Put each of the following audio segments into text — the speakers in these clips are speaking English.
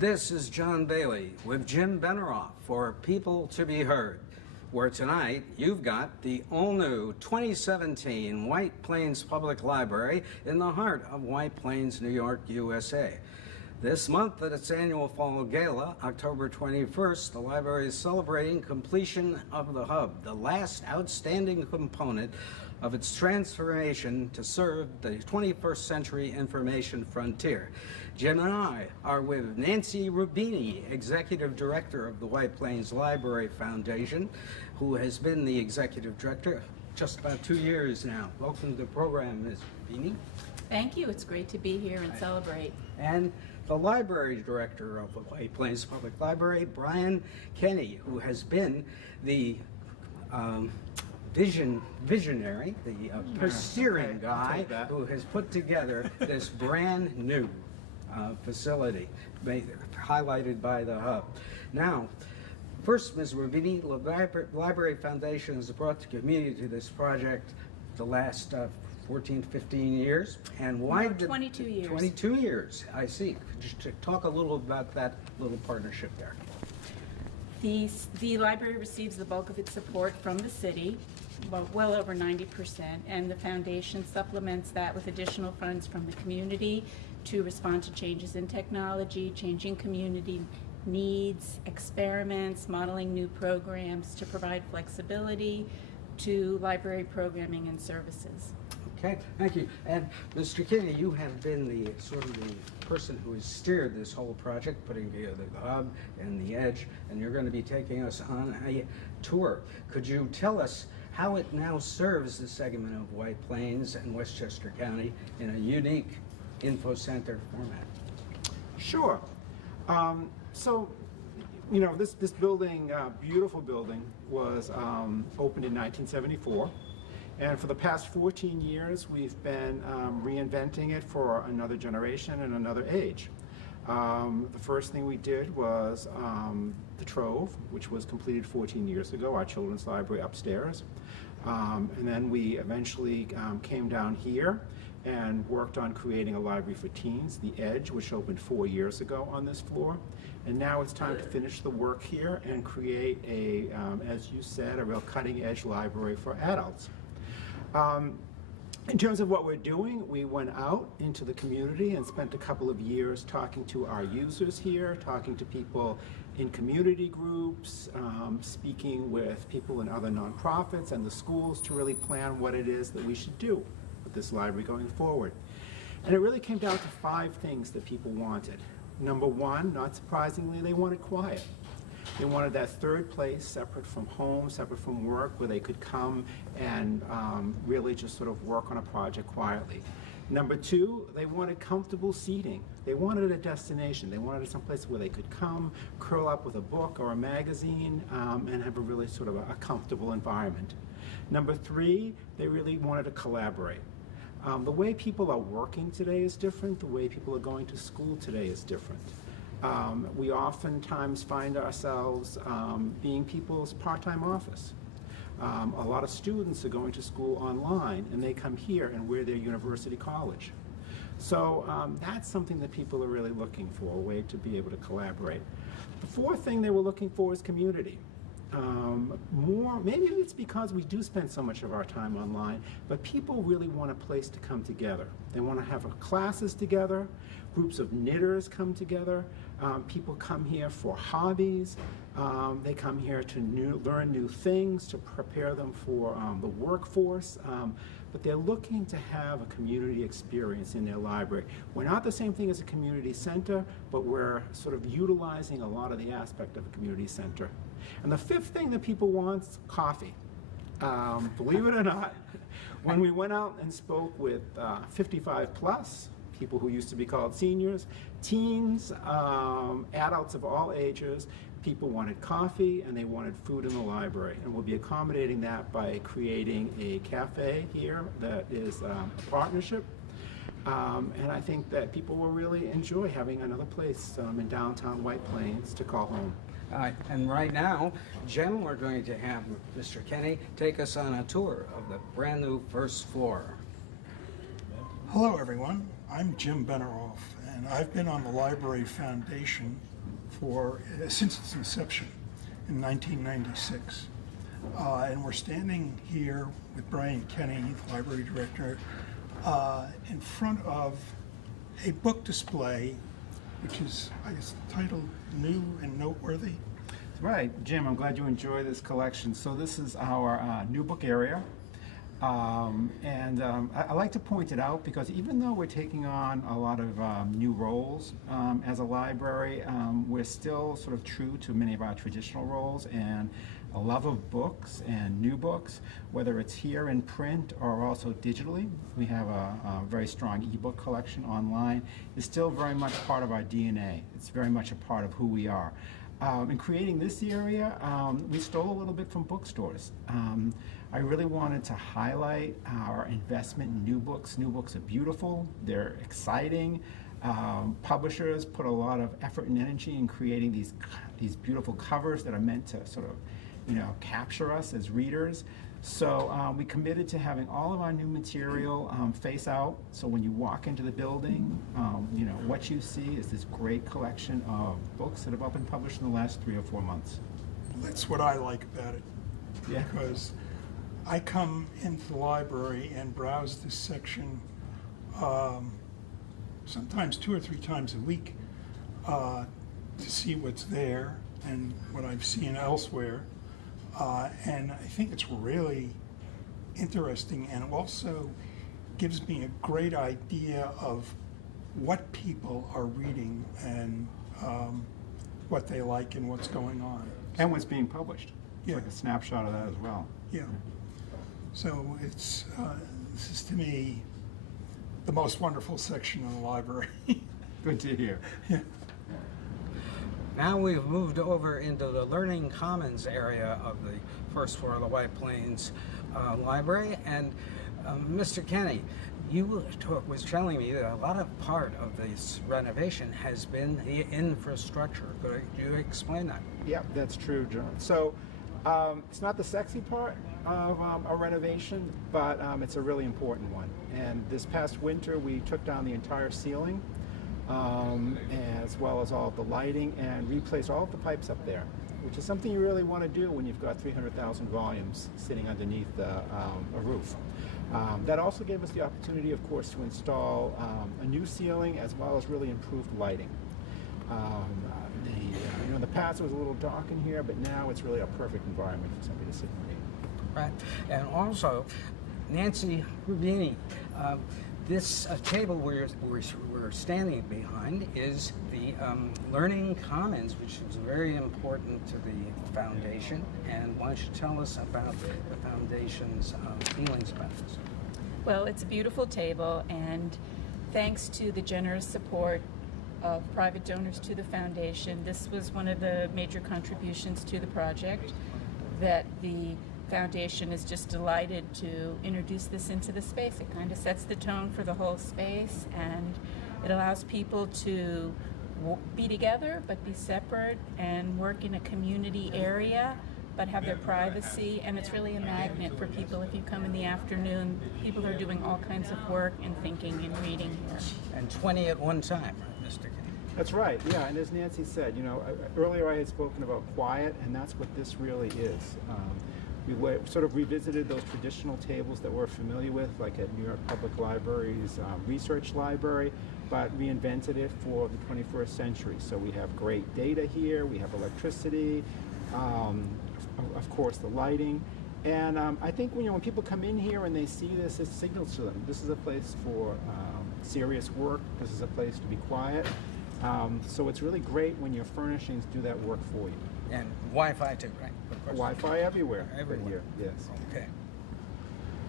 This is John Bailey with Jim Benerofe for People to Be Heard, where tonight you've got the all-new 2017 White Plains Public Library in the heart of White Plains, New York, USA. This month at its annual Fall Gala, October 21st, the library is celebrating completion of the hub, the last outstanding component of its transformation to serve the 21st century information frontier. Jim and I are with Nancy Rubini, Executive Director of the White Plains Library Foundation, who has been the Executive Director just about 2 years now. Welcome to the program, Ms. Rubini. Thank you. It's great to be here and celebrate. And the Library Director of the White Plains Public Library, Brian Kenney, who has been the visionary, the steering guy who has put together this brand new facility, highlighted by the hub. Now, first, Ms. Rubini, the Library Foundation has brought the community to this project the last 14, 15 years. And why? No, 22 years. 22 years, I see. Could you talk a little about that little partnership there? The library receives the bulk of its support from the city, well over 90%, and the foundation supplements that with additional funds from the community to respond to changes in technology, changing community needs, experiments, modeling new programs to provide flexibility to library programming and services. Okay, thank you. And Mr. Kenney, you have been the sort of the person who has steered this whole project, putting together the hub and the edge, and you're going to be taking us on a tour. Could you tell us how it now serves the segment of White Plains and Westchester County in a unique info center format? Sure. So, you know, this building, beautiful building, was opened in 1974. And for the past 14 years, we've been reinventing it for another generation and another age. The first thing we did was the Trove, which was completed 14 years ago, our children's library upstairs. And then we eventually came down here and worked on creating a library for teens, the Edge, which opened 4 years ago on this floor. And now it's time to finish the work here and create a, as you said, a real cutting-edge library for adults. In terms of what we're doing, we went out into the community and spent a couple of years talking to our users here, talking to people in community groups, speaking with people in other nonprofits and the schools to really plan what it is that we should do with this library going forward. And it really came down to 5 things that people wanted. Number one, not surprisingly, they wanted quiet. They wanted that third place, separate from home, separate from work, where they could come and really just sort of work on a project quietly. Number two, they wanted comfortable seating. They wanted a destination. They wanted someplace where they could come, curl up with a book or a magazine, and have a really sort of a comfortable environment. Number three, they really wanted to collaborate. The way people are working today is different. The way people are going to school today is different. We oftentimes find ourselves being people's part-time office. A lot of students are going to school online, and they come here and we're their university college. So that's something that people are really looking for, a way to be able to collaborate. The fourth thing they were looking for is community. Maybe it's because we do spend so much of our time online, but people really want a place to come together. They want to have classes together, groups of knitters come together, people come here for hobbies, they come here to learn new things, to prepare them for the workforce, but they're looking to have a community experience in their library. We're not the same thing as a community center, but we're sort of utilizing a lot of the aspect of a community center. And the fifth thing that people want is coffee. Believe it or not, when we went out and spoke with 55 plus, people who used to be called seniors, teens, adults of all ages, people wanted coffee and they wanted food in the library. And we'll be accommodating that by creating a cafe here that is a partnership. And I think that people will really enjoy having another place in downtown White Plains to call home. And right now, Jim, we're going to have Mr. Kenney take us on a tour of the brand new first floor. Hello everyone, I'm Jim Benerofe, and I've been on the Library Foundation since its inception in 1996. And we're standing here with Brian Kenney, the library director, in front of a book display, which is, I guess, titled New and Noteworthy. Right, Jim, I'm glad you enjoy this collection. So this is our new book area. I like to point it out because even though we're taking on a lot of new roles as a library, we're still sort of true to many of our traditional roles, and a love of books and new books, whether it's here in print or also digitally. We have a very strong ebook collection online. It's still very much part of our DNA. It's very much a part of who we are. In creating this area, we stole a little bit from bookstores. I really wanted to highlight our investment in new books. New books are beautiful, they're exciting. Publishers put a lot of effort and energy in creating these beautiful covers that are meant to sort of, capture us as readers. So we committed to having all of our new material face out. So when you walk into the building, what you see is this great collection of books that have all been published in the last 3 or 4 months. That's what I like about it. Yeah. Because I come into the library and browse this section sometimes 2 or 3 times a week to see what's there and what I've seen elsewhere. And I think it's really interesting, and it also gives me a great idea of what people are reading and what they like and what's going on. And what's being published. Yeah. Like a snapshot of that as well. Yeah. So it's this is to me the most wonderful section of the library. Good to hear. Yeah. Now we've moved over into the Learning Commons area of the first floor of the White Plains Library. And Mr. Kenney, you was telling me that a lot of part of this renovation has been the infrastructure. Could you explain that? Yeah, that's true, John. So it's not the sexy part of a renovation, but it's a really important one. And this past winter, we took down the entire ceiling, as well as all of the lighting, and replaced all of the pipes up there, which is something you really want to do when you've got 300,000 volumes sitting underneath a roof. That also gave us the opportunity, of course, to install a new ceiling as well as really improved lighting. In the past it was a little dark in here, but now it's really a perfect environment for somebody to sit and read. Right. And also, Nancy Rubini, this table we're standing behind is the Learning Commons, which is very important to the foundation. And why don't you tell us about the foundation's feelings about this? Well, it's a beautiful table, and thanks to the generous support of private donors to the foundation, this was one of the major contributions to the project, that the foundation is just delighted to introduce this into the space. It kind of sets the tone for the whole space, and it allows people to be together but be separate and work in a community area but have their privacy. And it's really a magnet for people. If you come in the afternoon, people are doing all kinds of work and thinking and reading here. And 20 at one time, Mr. Kenney. That's right, yeah, and as Nancy said, earlier I had spoken about quiet, and that's what this really is. We sort of revisited those traditional tables that we're familiar with, like at New York Public Library's research library, but reinvented it for the 21st century. So we have great data here, we have electricity, of course the lighting, and I think when people come in here and they see this, it signals to them this is a place for serious work, this is a place to be quiet. So it's really great when your furnishings do that work for you. And Wi-Fi too, right? Of course. Wi-Fi everywhere. Everywhere. Right here, yes. Okay.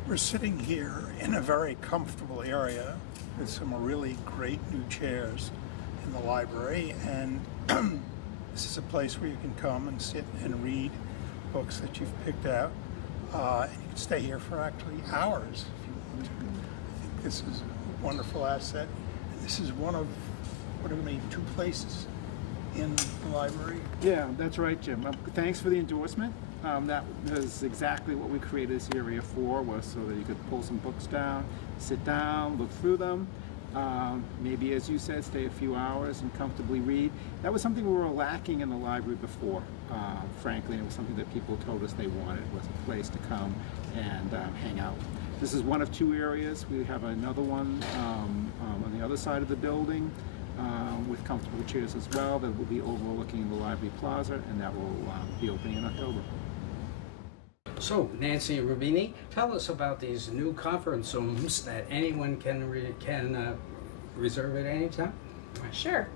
We're sitting here in a very comfortable area with some really great new chairs in the library, and this is a place where you can come and sit and read books that you've picked out. And you can stay here for actually hours if you want to. I think this is a wonderful asset. This is one of, what are we, 2 places in the library? Yeah, that's right, Jim. Thanks for the endorsement. That was exactly what we created this area for, was so that you could pull some books down, sit down, look through them. maybe, as you said, stay a few hours and comfortably read. That was something we were lacking in the library before, frankly, and it was something that people told us they wanted, was a place to come and hang out. This is one of two areas. We have another one on the other side of the building with comfortable chairs as well that will be overlooking the library plaza, and that will be opening in October. So, Nancy Rubini, tell us about these new conference rooms that anyone can reserve at any time. Sure.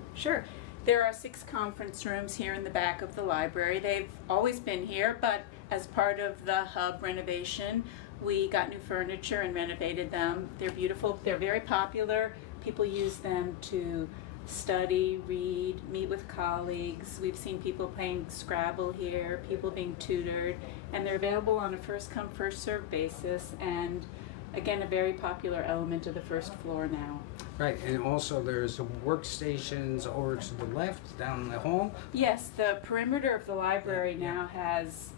There are 6 conference rooms here in the back of the library. They've always been here, but as part of the hub renovation, we got new furniture and renovated them. They're beautiful. They're very popular. People use them to study, read, meet with colleagues. We've seen people playing Scrabble here, people being tutored, and they're available on a first-come, first-served basis, and again, a very popular element of the first floor now. Right, and also there's workstations over to the left, down the hall. Yes, the perimeter of the library now has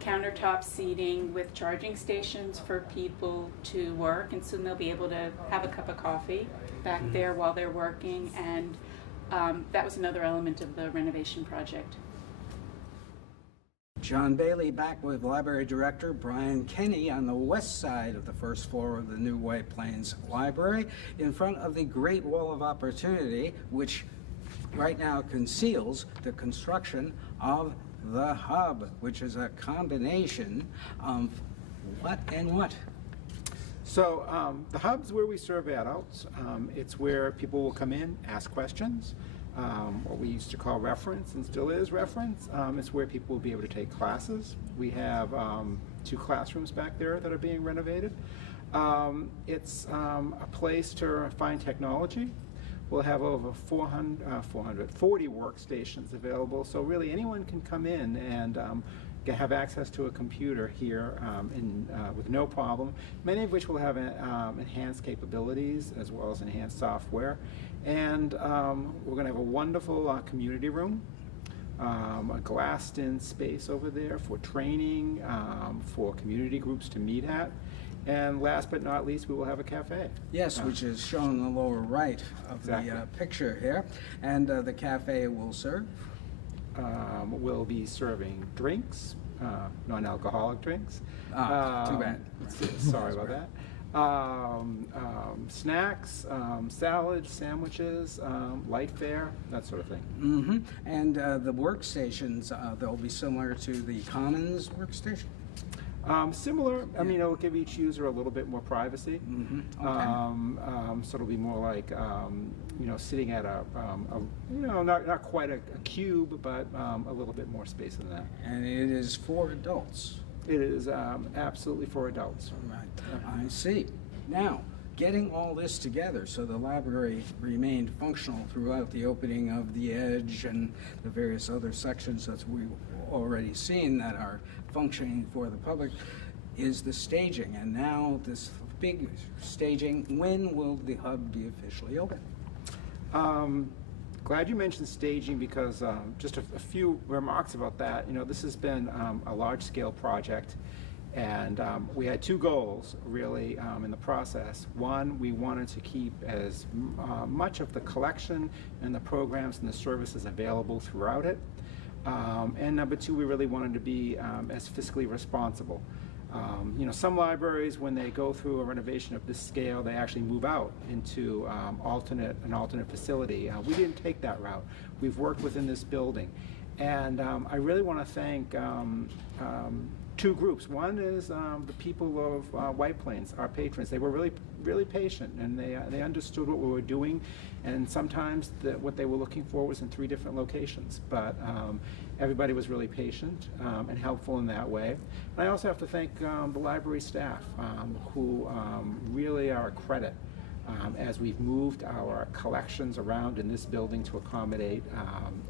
countertop seating with charging stations for people to work, and soon they'll be able to have a cup of coffee back there while they're working, and that was another element of the renovation project. John Bailey back with Library Director Brian Kenney on the west side of the first floor of the new White Plains Library in front of the Great Wall of Opportunity, which right now conceals the construction of the hub, which is a combination of what and what? So the hub's where we serve adults. It's where people will come in, ask questions. What we used to call reference, and still is reference. It's where people will be able to take classes. We have 2 classrooms back there that are being renovated. It's a place to find technology. We'll have over 440 workstations available, so really anyone can come in and have access to a computer here with no problem, many of which will have enhanced capabilities as well as enhanced software. And we're going to have a wonderful community room, a glassed-in space over there for training, for community groups to meet at. And last but not least, we will have a cafe. Yes, which is shown in the lower right of Exactly. the picture here. And the cafe will serve? We'll be serving drinks, non-alcoholic drinks. Too bad. Sorry about that. Snacks, salads, sandwiches, light fare, that sort of thing. Mm-hmm. And the workstations, they'll be similar to the Commons workstation? Similar. I mean, it'll give each user a little bit more privacy. Mm-hmm. Okay. So it'll be more like, sitting at not quite a cube, but a little bit more space than that. And it is for adults? It is absolutely for adults. Right. I see. Now, getting all this together so the library remained functional throughout the opening of the Edge and the various other sections that we've already seen that are functioning for the public is the staging. And now this big staging, when will the hub be officially open? Glad you mentioned staging because just a few remarks about that. This has been a large-scale project, and we had 2 goals really in the process. One, we wanted to keep as much of the collection and the programs and the services available throughout it. And number 2, we really wanted to be as fiscally responsible. Some libraries, when they go through a renovation of this scale, they actually move out into an alternate facility. We didn't take that route. We've worked within this building. And I really want to thank 2 groups. One is the people of White Plains, our patrons. They were really patient, and they understood what we were doing, and sometimes what they were looking for was in 3 different locations. But everybody was really patient and helpful in that way. And I also have to thank the library staff, who really are a credit as we've moved our collections around in this building to accommodate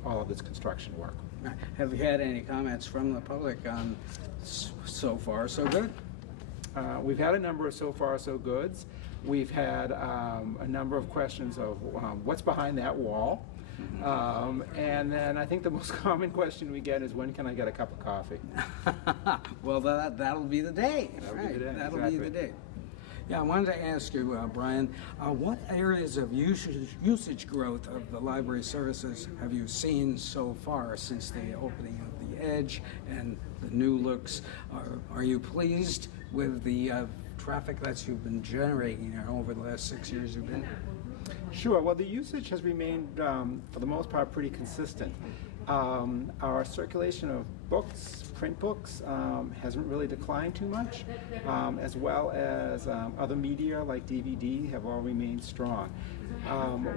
all of this construction work. Have you had any comments from the public on so far so good? We've had a number of so far so goods. We've had a number of questions of what's behind that wall. And then I think the most common question we get is, when can I get a cup of coffee? Well, that'll be the day. That'll be the day, That'll exactly. be the day. Yeah, I wanted to ask you, Brian, what areas of usage growth of the library services have you seen so far since the opening of the Edge and the new looks? Are you pleased with the traffic that you've been generating over the last 6 years you've been here? Sure. Well, the usage has remained, for the most part, pretty consistent. Our circulation of books, print books, hasn't really declined too much, as well as other media like DVD have all remained strong.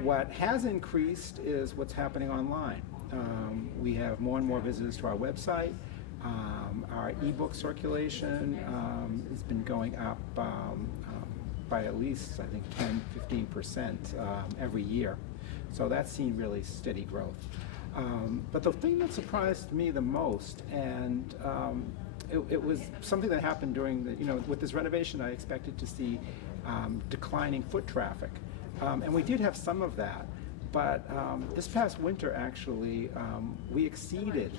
What has increased is what's happening online. We have more and more visitors to our website. Our ebook circulation has been going up by at least, I think, 10-15% every year. So that's seen really steady growth. But the thing that surprised me the most, and it was something that happened during the, with this renovation, I expected to see declining foot traffic. And we did have some of that. But this past winter, actually, we exceeded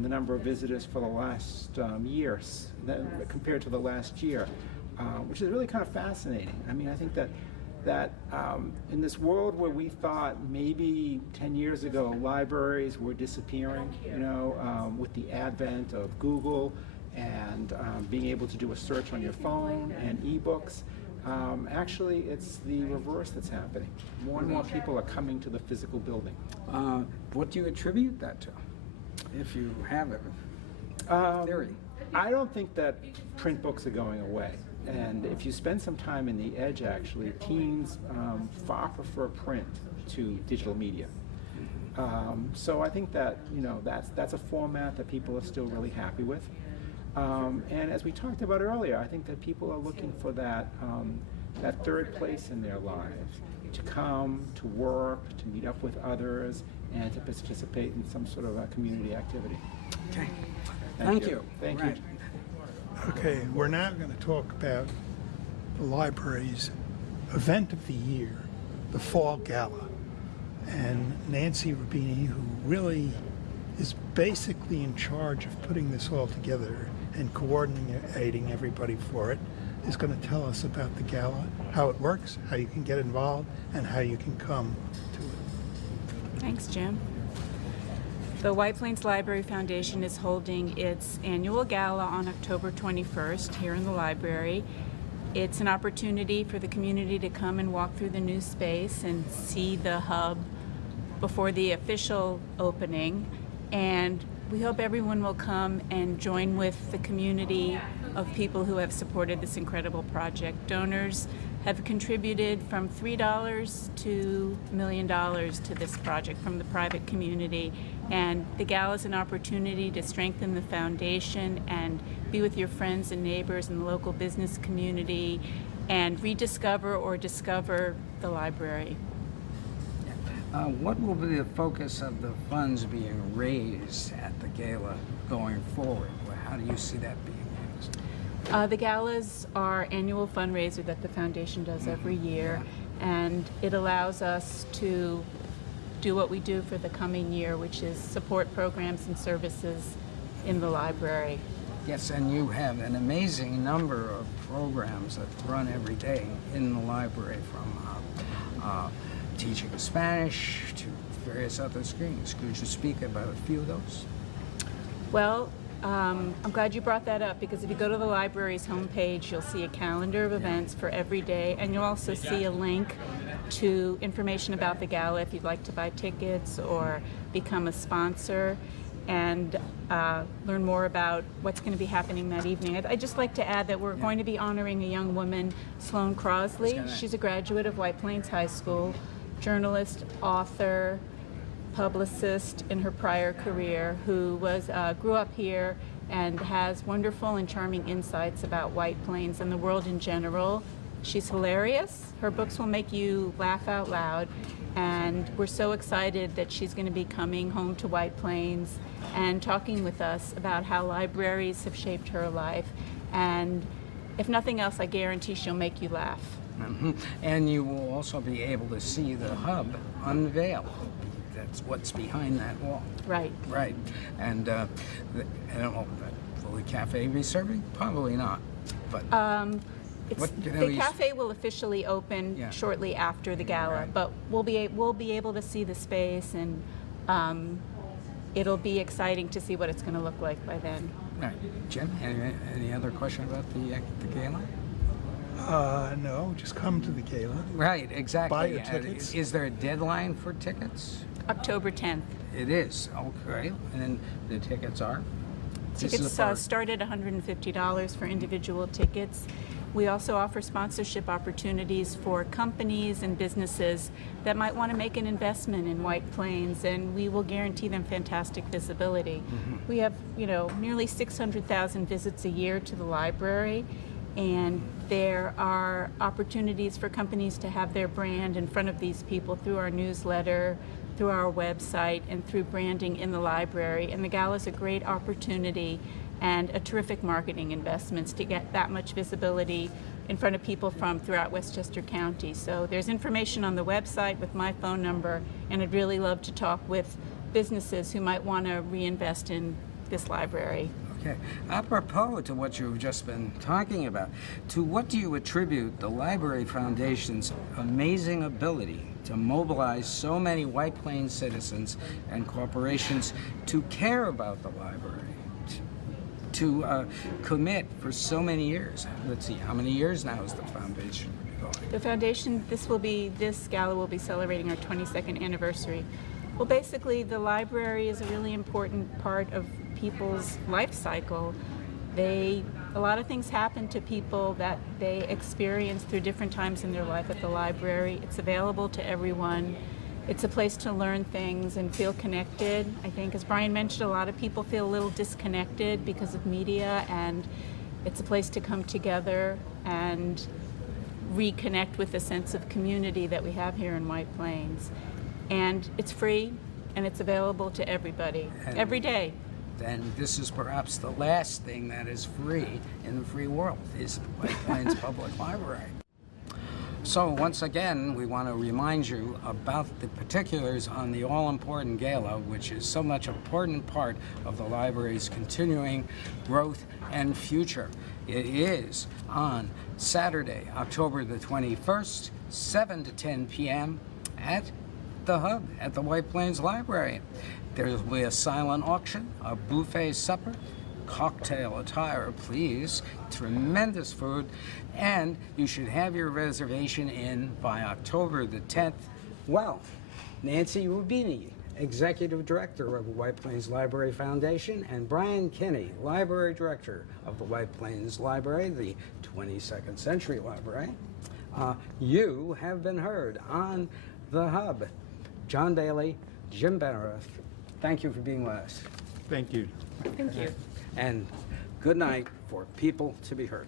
the number of visitors for the last year compared to the last year, which is really kind of fascinating. I mean, I think that in this world where we thought maybe 10 years ago libraries were disappearing, with the advent of Google and being able to do a search on your phone and ebooks, actually it's the reverse that's happening. More and more people are coming to the physical building. What do you attribute that to, if you have a theory? I don't think that print books are going away. And if you spend some time in the Edge, actually, teens far prefer print to digital media. So I think that that's a format that people are still really happy with. And as we talked about earlier, I think that people are looking for that third place in their lives, to come, to work, to meet up with others, and to participate in some sort of a community activity. Okay. Thank you. Thank you. Okay, we're now going to talk about the library's event of the year, the Fall Gala. And Nancy Rubini, who really is basically in charge of putting this all together and coordinating everybody for it, is going to tell us about the gala, how it works, how you can get involved, and how you can come to it. Thanks, Jim. The White Plains Library Foundation is holding its annual gala on October 21st here in the library. It's an opportunity for the community to come and walk through the new space and see the hub before the official opening. And we hope everyone will come and join with the community of people who have supported this incredible project. Donors have contributed from $3 to $1 million to this project from the private community. And the gala is an opportunity to strengthen the foundation and be with your friends and neighbors in the local business community and rediscover or discover the library. What will be the focus of the funds being raised at the gala going forward? How do you see that being used? The galas are annual fundraiser that the foundation does every year, and it allows us to do what we do for the coming year, which is support programs and services in the library. Yes, and you have an amazing number of programs that run every day in the library, from teaching Spanish to various other things. Could you speak about a few of those? Well, I'm glad you brought that up, because if you go to the library's homepage, you'll see a calendar of events for every day, and you'll also see a link to information about the gala if you'd like to buy tickets or become a sponsor and learn more about what's going to be happening that evening. I'd just like to add that we're going to be honoring a young woman, Sloan Crosley. She's a graduate of White Plains High School, journalist, author, publicist in her prior career, who grew up here and has wonderful and charming insights about White Plains and the world in general. She's hilarious. Her books will make you laugh out loud, and we're so excited that she's going to be coming home to White Plains and talking with us about how libraries have shaped her life. And if nothing else, I guarantee she'll make you laugh. Mm-hmm. And you will also be able to see the hub unveiled. That's what's behind that wall. Right. Right. And I don't know, will the cafe be serving? Probably not. But The cafe will officially open Yeah. shortly after the gala, Right. but we'll be able to see the space, and it'll be exciting to see what it's going to look like by then. Right. Jim, any other question about the gala? No, just come to the gala. Right, exactly. Buy your tickets. Is there a deadline for tickets? October 10th. It is, okay. And then the tickets are? This is Tickets for- start at $150 for individual tickets. We also offer sponsorship opportunities for companies and businesses that might want to make an investment in White Plains, and we will guarantee them fantastic visibility. We have, nearly 600,000 visits a year to the library, and there are opportunities for companies to have their brand in front of these people through our newsletter, through our website, and through branding in the library. And the gala is a great opportunity and a terrific marketing investments to get that much visibility in front of people from throughout Westchester County. So there's information on the website with my phone number, and I'd really love to talk with businesses who might want to reinvest in this library. Okay. Apropos to what you've just been talking about, to what do you attribute the Library Foundation's amazing ability to mobilize so many White Plains citizens and corporations to care about the library, to commit for so many years? Let's see, how many years now is the foundation going? The foundation, this gala will be celebrating our 22nd anniversary. Well, basically, the library is a really important part of people's life cycle. A lot of things happen to people that they experience through different times in their life at the library. It's available to everyone. It's a place to learn things and feel connected. I think, as Brian mentioned, a lot of people feel a little disconnected because of media, and it's a place to come together and reconnect with the sense of community that we have here in White Plains. And it's free, and it's available to everybody, every day. Then this is perhaps the last thing that is free in the free world, is the White Plains Public Library. So once again, we want to remind you about the particulars on the all-important gala, which is so much important part of the library's continuing growth and future. It is on Saturday, October the 21st, 7 to 10 p.m. at the Hub at the White Plains Library. There will be a silent auction, a buffet supper, cocktail attire, please, tremendous food, and you should have your reservation in by October the 10th. Well, Nancy Rubini, Executive Director of the White Plains Library Foundation, and Brian Kenney, Library Director of the White Plains Library, the 22nd Century Library. You have been heard on The Hub. John Bailey, Jim Benerofe, thank you for being with us. Thank you. Thank you. And good night for People to be Heard.